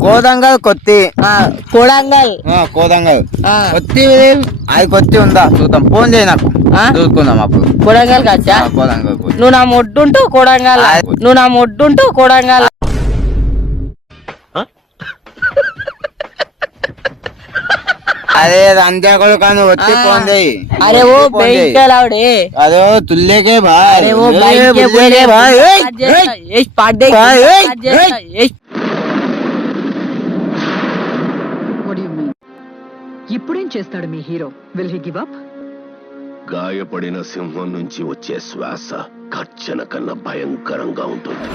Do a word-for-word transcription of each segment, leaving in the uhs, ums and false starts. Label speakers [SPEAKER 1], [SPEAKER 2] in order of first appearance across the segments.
[SPEAKER 1] కోదంగల్ కొత్తి
[SPEAKER 2] కోడంగల్
[SPEAKER 1] కోదంగల్ కొత్తి అది కొత్తి ఉందా చూద్దాం. ఫోన్ చేయి నాకు చూసుకుందాం అప్పుడు.
[SPEAKER 2] కోడంగల్ కచ్చా
[SPEAKER 1] కోదంగల్
[SPEAKER 2] నువ్వు నా మొడ్డుంటావు కోడంగల్ నువ్వు నా మొడ్డుంటావు కోడంగల్.
[SPEAKER 1] అరే రంజా కొడుకు వచ్చి ఫోన్ చేయి.
[SPEAKER 2] అరే ఓ బైకే
[SPEAKER 1] అదో తుల్లేకే భాయ్.
[SPEAKER 2] అరే ఓ బైకే భాయ్ పాడే
[SPEAKER 3] ఇప్పుడేం చేస్తాడు మీ hero? Will he give up?
[SPEAKER 4] గాయపడిన సింహం నుంచి వచ్చే శ్వాస గర్జన కన్నా భయంకరంగా ఉంటుంది.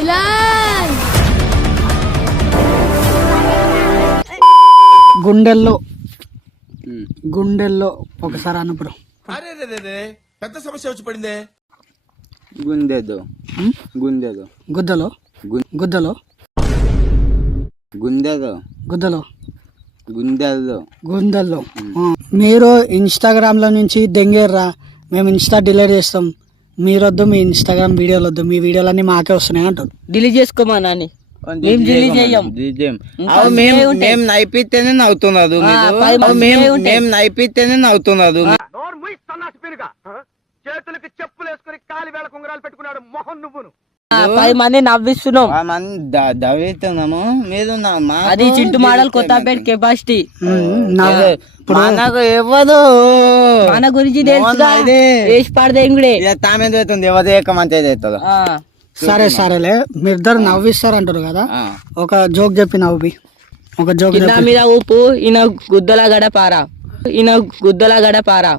[SPEAKER 5] గుండెల్లో గుండెల్లో ఒకసారి అన్నప్పుడు
[SPEAKER 4] పెద్ద సమస్య వచ్చి పడిందే.
[SPEAKER 1] గుండెదో గుండెదో
[SPEAKER 5] గుద్దలో గుద్దలో
[SPEAKER 1] గుండెదో
[SPEAKER 5] గుద్దలో
[SPEAKER 1] గుండెల్లో
[SPEAKER 5] గుండెల్లో మీరు ఇన్స్టాగ్రామ్ లో నుంచి దెంగేర్రా, మేము ఇన్స్టా డిలీట్ చేస్తాం, మీరొద్దు మీ ఇన్స్టాగ్రామ్ వీడియోలు వద్దు, మీ వీడియోలన్నీ మాకే వస్తున్నాయి అంటారు.
[SPEAKER 2] డిలీట్ చేసుకోమా నాని,
[SPEAKER 1] మేము నైపిస్తేనే నవ్వుతున్నారు, మేము నైపిస్తేనే నవ్వుతున్నారు.
[SPEAKER 4] చేతులకి చెప్పులు వేసుకుని కాలి వేళ కుంగరాలు పెట్టుకున్నాడు మొహం నువ్వును.
[SPEAKER 2] పది మంది నవ్విస్తున్నాం,
[SPEAKER 1] దవ్వుతున్నాము. మీరు
[SPEAKER 2] అది చింటు మోడల్ కొత్తపేట కెపాసిటీ.
[SPEAKER 1] మనకు ఇవ్వదు,
[SPEAKER 2] మన గురించి తెలుసు పడదే
[SPEAKER 1] తామేది ఎవరు మంచిది అవుతుందో.
[SPEAKER 5] సరే సరేలే, మీరిద్దరు నవ్విస్తారు అంటారు కదా, ఒక జోక్ చెప్పి నవ్వి ఒక జోక్
[SPEAKER 2] మీద ఊపు. ఈయన గుద్దల గడపారా, ఈయన గుద్దల గడపారా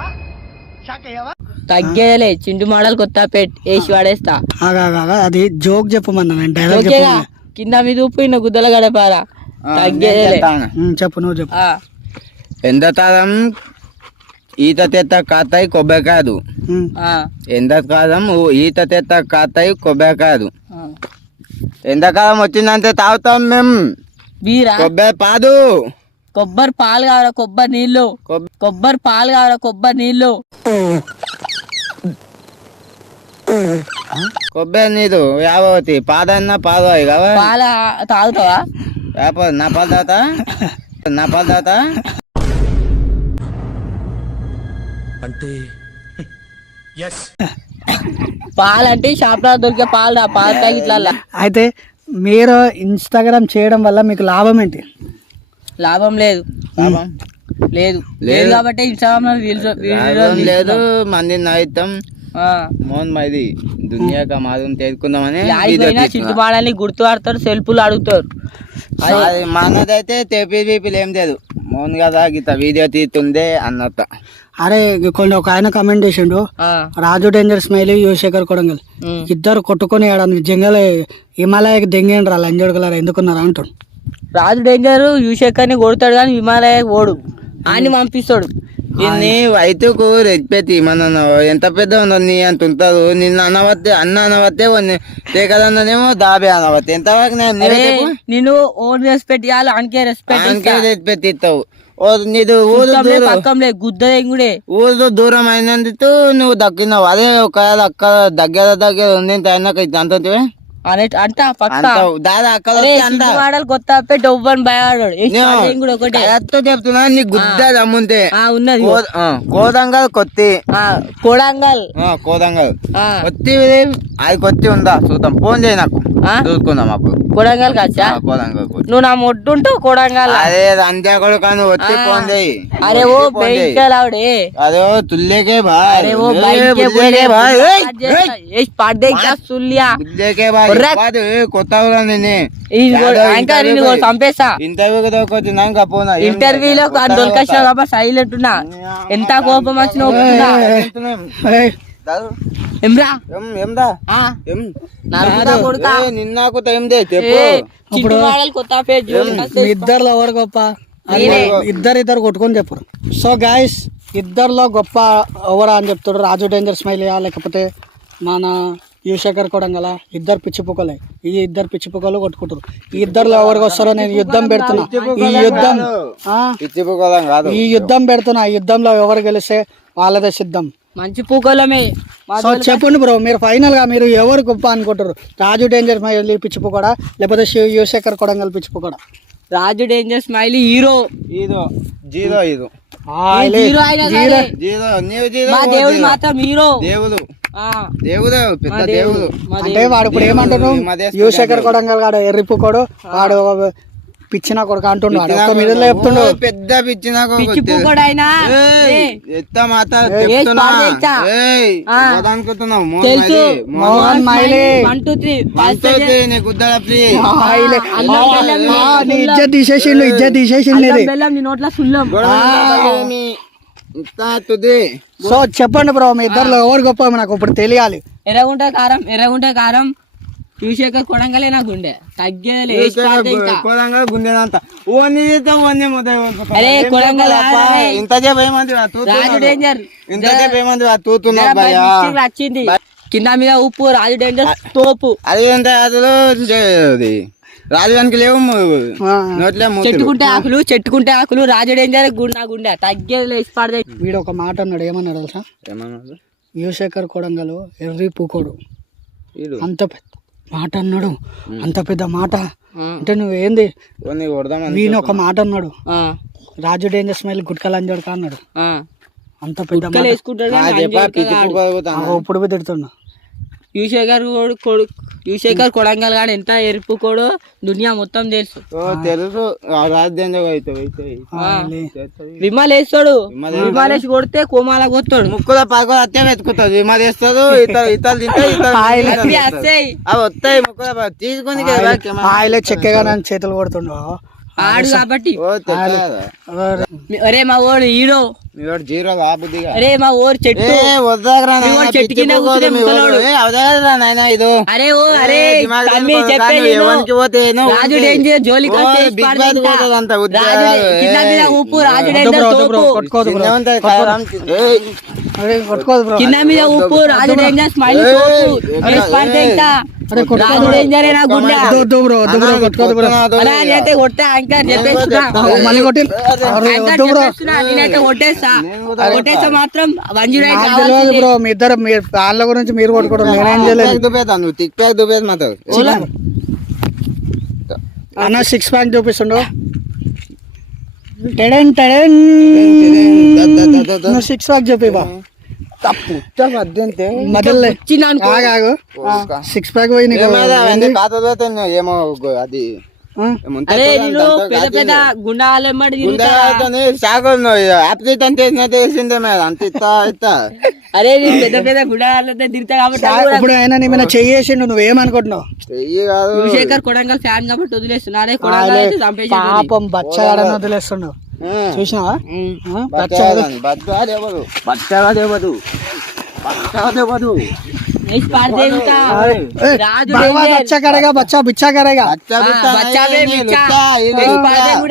[SPEAKER 2] తగ్గేలే చింటు మోడల్ కొత్తపేట వేసి పడేస్తా.
[SPEAKER 5] అది జోక్ చెప్పమన్నా,
[SPEAKER 2] కింద మీద ఊపు ఈయన గుద్దల గడపారా తగ్గేలే.
[SPEAKER 5] చెప్పు నువ్వు చెప్పు.
[SPEAKER 1] ఎంతకాలం ఈత తెత్త కాతాయి కొబ్బరి కాదు, ఎంతకాలం ఈత తెత్త కాతాయి కొబ్బరి కాదు, ఎంతకాలం వచ్చిందంటే తాగుతాం మేము
[SPEAKER 2] బీరా
[SPEAKER 1] కొబ్బరి పాదు.
[SPEAKER 2] కొబ్బరి పాలు కావాలా కొబ్బరి నీళ్ళు, కొబ్బరి పాలు కావాలా కొబ్బరి నీళ్ళు,
[SPEAKER 1] కొబ్బరి నీరు యావతి పాదన్న పాదు
[SPEAKER 2] పాల తాగుతావా?
[SPEAKER 1] నా పాలు తాగుతా, నా పాలు తాగుతా
[SPEAKER 4] అంటే
[SPEAKER 2] పాలంటే షాప్ లో దొరికే పాలు, పాల ప్యాకెట్ల.
[SPEAKER 5] అయితే మీరు ఇన్స్టాగ్రామ్ చేయడం వల్ల మీకు లాభం ఏంటి?
[SPEAKER 2] లాభం లేదు,
[SPEAKER 1] లాభం
[SPEAKER 2] లేదు లేదు కాబట్టి ఇన్స్టాగ్రామ్ లో
[SPEAKER 1] లేదు. మంది నైతం మోన్ మైది దునియాక మాదం తెలుసుకుందామని
[SPEAKER 2] చింటు పాడాలని గుర్తు ఆడతారు, సెల్ఫ్లు అడుగుతారు.
[SPEAKER 1] మనదైతే తెపి బీపీలు ఏం లేదు, మోన్ కదా గీత వీడియో తీస్తుందే అన్నట్ట.
[SPEAKER 5] అరే కొన్ని ఒక ఆయన కమెంట్ చేసిండు, రాజు డేంజర్ స్మైల్ యువశేఖర్ కొడంగల్ ఇద్దరు కొట్టుకొని ఆడని జంగల్ హిమాలయకి దెంగేండ్రా లంజోడు కలర్ ఎందుకున్నారు అంటాడు.
[SPEAKER 2] రాజు డేంజర్ యువశేఖర్ ని కొడతాడు కానీ హిమాలయ ఓడు అని పంపిస్తాడు.
[SPEAKER 1] ఇన్ని వైతుకు రెచ్చిపెట్టి మన ఎంత పెద్ద నీ అంత ఉంటారు. నిన్న అనవత్తే అన్న అనవత్తే కదన్నదేమో దాబే అనవత్తే ఎంతవరకు
[SPEAKER 2] నేను ఓన్ రెస్పెక్ట్ ఇవ్వాలి, అనకే రెస్పెక్ట్
[SPEAKER 1] అనకే రెస్పెక్ట్ ఇస్తావు. నీది ఊరు
[SPEAKER 2] గుద్దే
[SPEAKER 1] ఊరు దూరం అయినందుకు నువ్వు దక్కినావు. అదే ఒకవేళ అక్క దగ్గర దగ్గర ఉంది అంత
[SPEAKER 2] అంట
[SPEAKER 1] కొత్త చెప్తున్నా నీ గుద్ద దమ్ముంటే
[SPEAKER 2] ఉన్నది.
[SPEAKER 1] కోదంగల్ కొత్తి
[SPEAKER 2] కోడంగల్
[SPEAKER 1] కోదంగల్ కొత్తి అది కొత్తి ఉందా చూద్దాం. ఫోన్ చేయి నాకు చూసుకుందాం అప్పుడు.
[SPEAKER 2] కోడంగల్ కచ్చా
[SPEAKER 1] కోదంగల్
[SPEAKER 2] నువ్వు నా మొడ్డుంటావు కోడంగల్.
[SPEAKER 1] అదే రంజా కొడుకు వచ్చి ఫోన్ చేయి.
[SPEAKER 2] అరే ఓ బైకే
[SPEAKER 1] అదో తుల్లేకే భాయ్.
[SPEAKER 2] అరే ఓ బైకే పాడే భాయ్
[SPEAKER 1] కొత్త
[SPEAKER 2] చంపేస్తా.
[SPEAKER 1] ఇంటర్వ్యూ
[SPEAKER 2] ఇంటర్వ్యూలో దొరికొచ్చినా కాబట్టి సైలెంట్ ఉన్నా, ఎంత కోపం వచ్చినా ఒప్పుకున్నా.
[SPEAKER 1] నిన్నకు
[SPEAKER 5] ఇద్దరులో ఎవరు గొప్ప? ఇద్దరు ఇద్దరు కొట్టుకొని చెప్పరు. సో గాయస్ ఇద్దరులో గొప్ప ఎవరా అని చెప్తాడు, రాజు డేంజర్ స్మైలియా లేకపోతే మన యువశేఖర్ కొడంగల? ఇద్దరు పిచ్చిపుక్కలే, ఈ ఇద్దరు పిచ్చిపుక్కలు కొట్టుకుంటారు. ఈ ఇద్దరులో ఎవరికి వస్తారో నేను యుద్ధం పెడుతున్నా. ఈ యుద్ధం ఈ యుద్ధం పెడుతున్నా. ఈ యుద్ధంలో ఎవరు గెలిస్తే వాళ్ళదే సిద్ధం.
[SPEAKER 2] మంచి పూకోలమే మా
[SPEAKER 5] సో చెప్పండి బ్రో, మీరు ఫైనల్ గా మీరు ఎవరు గొప్ప అనుకుంటారు? రాజు డేంజర్ స్మైలీ పిచ్చిపోకూడా, లేకపోతే శివ యువశేఖర్ కొడంగల్ పిచ్చిపోకూడా?
[SPEAKER 2] రాజు డేంజర్ స్మైలీ హీరో
[SPEAKER 1] ఇదో జీరో ఇది
[SPEAKER 2] హీరో అయినా సరే
[SPEAKER 1] జీరో నీవు జీరో
[SPEAKER 2] మా దేవుడు మాత్రం హీరో
[SPEAKER 1] దేవుడు
[SPEAKER 2] ఆ,
[SPEAKER 1] దేవుడు పెద్ద
[SPEAKER 2] మా
[SPEAKER 1] దేవుడు
[SPEAKER 2] మా
[SPEAKER 5] అంటే వాడు ఇప్పుడు ఏమంటాడు? యువశేఖర్ కొడంగల్ వాడు ఎర్రిపుకోడు, వాడు పిచ్చిన కొడుకు అంటుండు, వాడు ఒక్క మిడిల్లో చెప్తుండు.
[SPEAKER 1] ఓ, పెద్ద పిచ్చి నాకు
[SPEAKER 2] పిచ్చి పూకోడైనా
[SPEAKER 1] ఎత్త మాత
[SPEAKER 2] ఏ
[SPEAKER 1] చెప్తున్నా
[SPEAKER 2] స్పాట్ తెచ్చా?
[SPEAKER 1] ఏయ్
[SPEAKER 2] ఆ.
[SPEAKER 1] అనుకుంటున్నావు
[SPEAKER 2] తెలుసు
[SPEAKER 5] మోహన్ మైలే
[SPEAKER 2] వన్ టూ త్రీ
[SPEAKER 1] నీ గుద్దల ప్రీ
[SPEAKER 5] మైలే.
[SPEAKER 2] అల్లం బెల్లం
[SPEAKER 5] ఆ, నీ ఇజ్జత్ తీసేసిండు, ఇజ్జత్ తీసేసిండు ఇది.
[SPEAKER 2] బెల్లం నీ నోట్ల సుల్లం
[SPEAKER 1] ఇంత తుది
[SPEAKER 5] సో చెప్పండి బ్రో, మీ ఇద్దరులో ఎవరు గొప్ప నాకు ఇప్పుడు తెలియాలి.
[SPEAKER 2] ఎర్రగుంట కారం ఎర్రగుంట కారం శివశేఖర్ కొడంగలే నాకు ఉండే తగ్గేది
[SPEAKER 1] కోదంగా గుండెనంత ఓన్ని చేస్తే ఓన్ని
[SPEAKER 2] అరే కొడంగల్
[SPEAKER 1] ఇంతసేపు ఏమంది
[SPEAKER 2] రాజు డేంజర్
[SPEAKER 1] ఇంతసేపు ఏమంది తూతున్నావు భయ
[SPEAKER 2] వచ్చింది కింద మీద ఉప్పు రాజు డేంజర్ తోపు
[SPEAKER 1] అది ఎంత అదిలో అది రాజధానికి లేవు నోట్లే
[SPEAKER 2] చెట్టుకుంటే ఆకులు చెట్టుకుంటే ఆకులు రాజు డేంజర్ గుండా గుండె తగ్గేది లేచి పడదే
[SPEAKER 5] వీడు ఒక మాట అన్నాడు, ఏమన్నాడు తెలుసా?
[SPEAKER 1] ఏమన్నా
[SPEAKER 5] యువశేఖర్ కొడంగల్ ఎర్రి పూకోడు, అంత పెద్ద మాట అన్నాడు. అంత పెద్ద మాట అంటే నువ్వేంది? వీణ ఒక మాట అన్నాడు, రాజు డేంజర్ స్మైల్ గుట్కలు అంజోడుకా అన్నాడు. అంత పెద్ద మాట. ఆగో, ఇప్పుడు తిడుతున్నా.
[SPEAKER 2] యువశేఖర్ కొడుకు యువశేఖర్ కొడంగల్ గాడు ఎంత ఎరుపుకోడు దునియా మొత్తం తెలుసు.
[SPEAKER 1] తెలుసు
[SPEAKER 2] విమాలు వేస్తాడు, విమాలు వేసి కొడితే కోమాల కొత్తాడు.
[SPEAKER 1] ముక్కుల పాకు అత్తే వెతుకుతుంది విమా చేస్తాడు ఇతర ఇతరులు తింటే
[SPEAKER 2] వస్తాయి
[SPEAKER 1] అవి వస్తాయి ముక్కుల తీసుకొని
[SPEAKER 5] ఆయిలే చెక్కగా నన్ను చేతులు కొడుతుండో
[SPEAKER 2] ఆడు కాబట్టి. అరే మా ఓడు హీరో,
[SPEAKER 1] జీరో కాబుద్దిగా
[SPEAKER 2] అరే మా ఊరు చెట్టు చెట్టు కింద కూర్చునే ముసలోడు.
[SPEAKER 1] ఇది
[SPEAKER 2] అరే ఓ అరే తమ్మి చెప్పేది విను. రాజు డేంజర్ జోలికి వస్తే ఇచ్చి పడతా. రాజు డే- కింద మీద ఉప్పు రాజు డేంజర్ తోపు
[SPEAKER 5] కొట్టుకోదు బ్రో,
[SPEAKER 2] కింద మీద ఉప్పు రాజు డేంజర్ స్మైల్ తోపు వేసి పడితే ఇంకా రాజు డేంజర్ నా గుండె
[SPEAKER 5] వద్దు బ్రో, వద్దు బ్రో, కొట్టుకోదు బ్రో.
[SPEAKER 2] అలా అయితే కొట్టా యాంకర్ చెప్పేస్తున్నా
[SPEAKER 5] మళ్ళీ కొట్టి
[SPEAKER 2] యాంకర్
[SPEAKER 5] వద్దు బ్రో,
[SPEAKER 2] చెప్పేస్తున్నా నేనైతే కొట్టేస్తా కొట్టేస్తా మాత్రం వన్ జీరో ఎయిట్
[SPEAKER 5] నాకు తెలియదు బ్రో. మీ ఇద్దరు మీ వాళ్ళ గురించి మీరు కొట్టుకోవడం నేనేం చేయలేదు.
[SPEAKER 1] దుబ్బేదా నువ్వు టిక్ ప్యాక్ దుబ్బేది మాత్రం
[SPEAKER 5] అన్న సిక్స్ ప్యాక్ చూపిస్తుండు. టెడెన్ టెడెన్ నువ్వు సిక్స్ ప్యాక్ చూపి బా. మధ్యలో ఆగాగు, సిక్స్ ప్యాక్ పోయి నీకు
[SPEAKER 1] ఏమో అది
[SPEAKER 2] అరే నేను పెద్ద పెద్ద గుండాలెమ్మడి
[SPEAKER 1] తెలిసిందే మీద అంత ఇస్తా ఇస్తా
[SPEAKER 2] అరే నేను పెద్ద పెద్ద గుండాలతో తిరుగుతా కాబట్టి
[SPEAKER 5] ఇప్పుడు ఆయన నీ మీద చెయ్యేసిండు, నువ్వేమనుకుంటున్నావు?
[SPEAKER 1] చెయ్యి కాదు
[SPEAKER 2] యువశేఖర్ కొడంగల్ ఫ్యాన్ కాబట్టి వదిలేస్తున్నాడే కొడంగల్ అయితే చంపేసి
[SPEAKER 5] పాపం బచ్చగాడని వదిలేస్తుండు. చూసినావా?
[SPEAKER 1] బచ్చాదేవదు బచ్చాదేవదు బచ్చాదేవదు
[SPEAKER 2] నైస్ పాడితే ఇంకా రాజు
[SPEAKER 5] బచ్చా కరేగా, బచ్చా బిచ్చా కరేగా.
[SPEAKER 2] బచ్చా బే బిచ్చా నైస్ పాడితే